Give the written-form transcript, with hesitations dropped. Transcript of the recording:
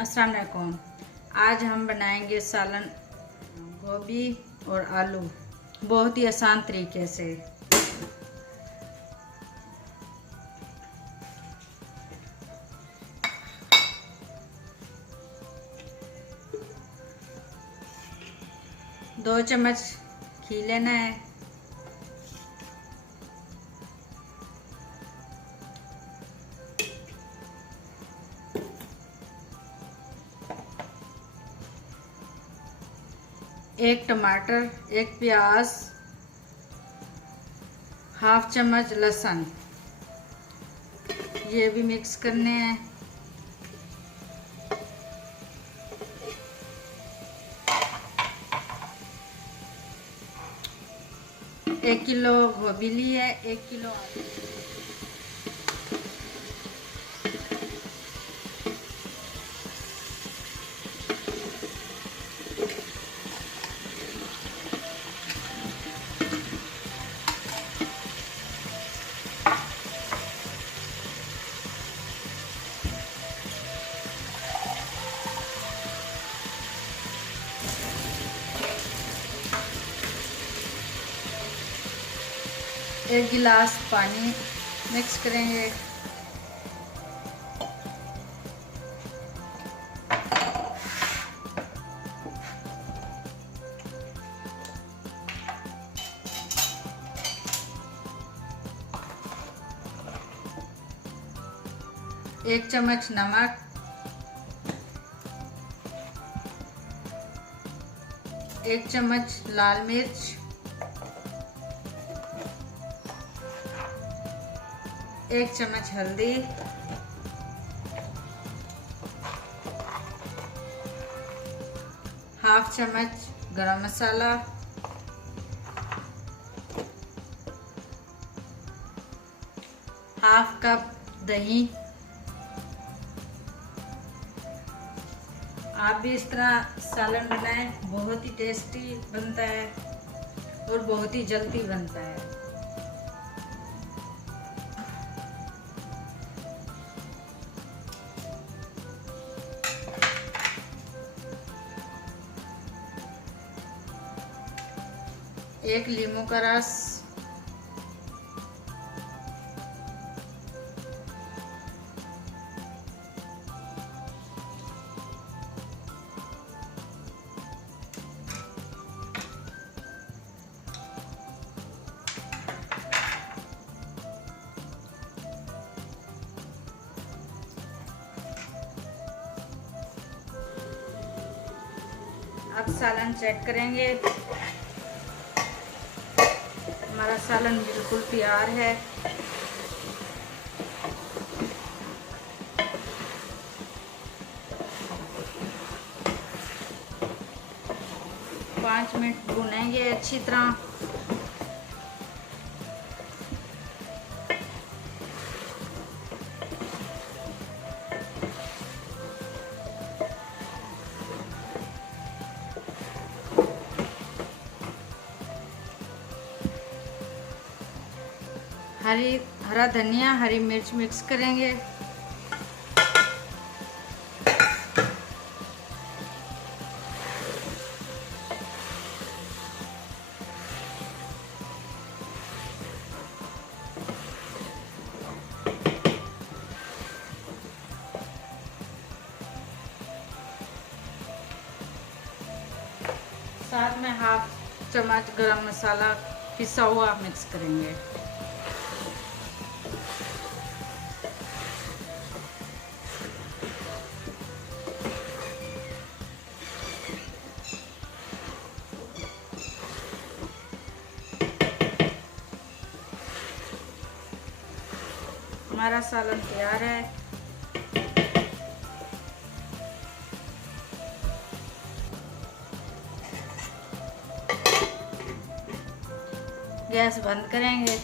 अस्सलाम वालेकुम। आज हम बनाएंगे सालन गोभी और आलू बहुत ही आसान तरीके से। दो चम्मच घी लेना है। एक टमाटर, एक प्याज, हाफ चम्मच लहसुन, ये भी मिक्स करने हैं। एक किलो गोभी ली है, 1 किलो आलू। एक गिलास पानी मिक्स करेंगे। एक चम्मच नमक, एक चम्मच लाल मिर्च, एक चम्मच हल्दी, हाफ चम्मच गरम मसाला, हाफ कप दही। आप भी इस तरह सालन बनाएं, बहुत ही टेस्टी बनता है और बहुत ही जल्दी बनता है। एक नींबू का रस, अब सालन चेक करेंगे। हमारा सालन बिल्कुल तैयार है। पाँच मिनट भूनेंगे अच्छी तरह। हरा धनिया, हरी मिर्च मिक्स करेंगे। साथ में हाफ चम्मच गरम मसाला पिसा हुआ मिक्स करेंगे। हमारा सालन तैयार है। गैस बंद करेंगे।